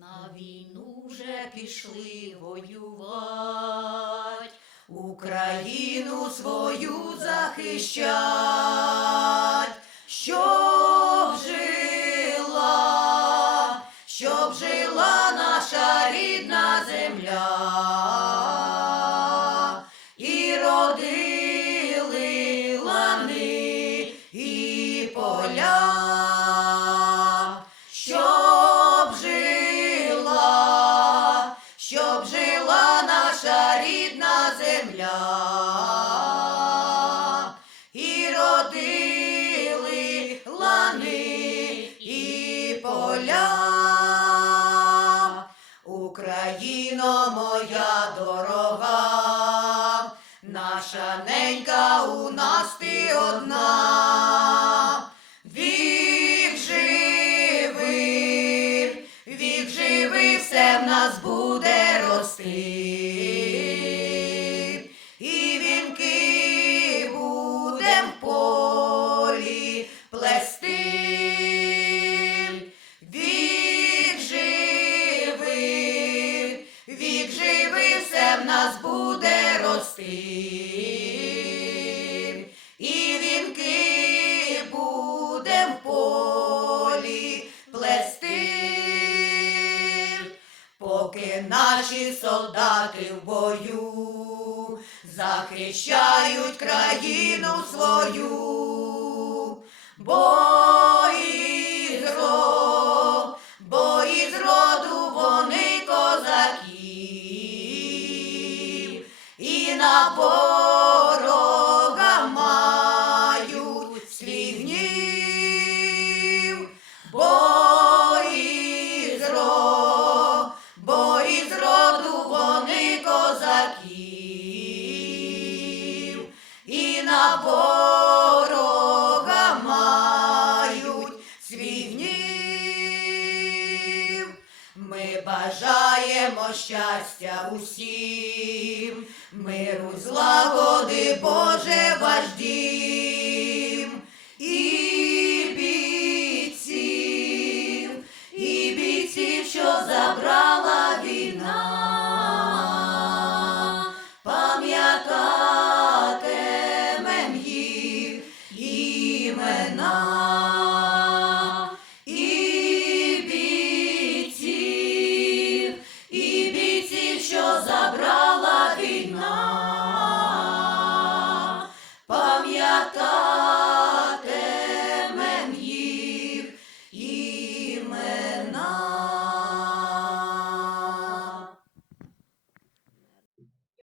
На війну вже пішли воювать, Україну свою захищать, щоб жила, щоб жила наша рідна земля. І родили лани і поля, рідна земля. І родили лани і поля. Україно моя дорога, наша ненька у нас ти одна. Вік живи, все в нас буде рости. Наші солдати в бою захищають країну свою, бо із ро- бо із роду вони козаків, і на ворога мають свій на ворога мають свій гнів. Ми бажаємо щастя усім, миру, злагоди, Боже ваш. І бійців, і бійців, що забрали こと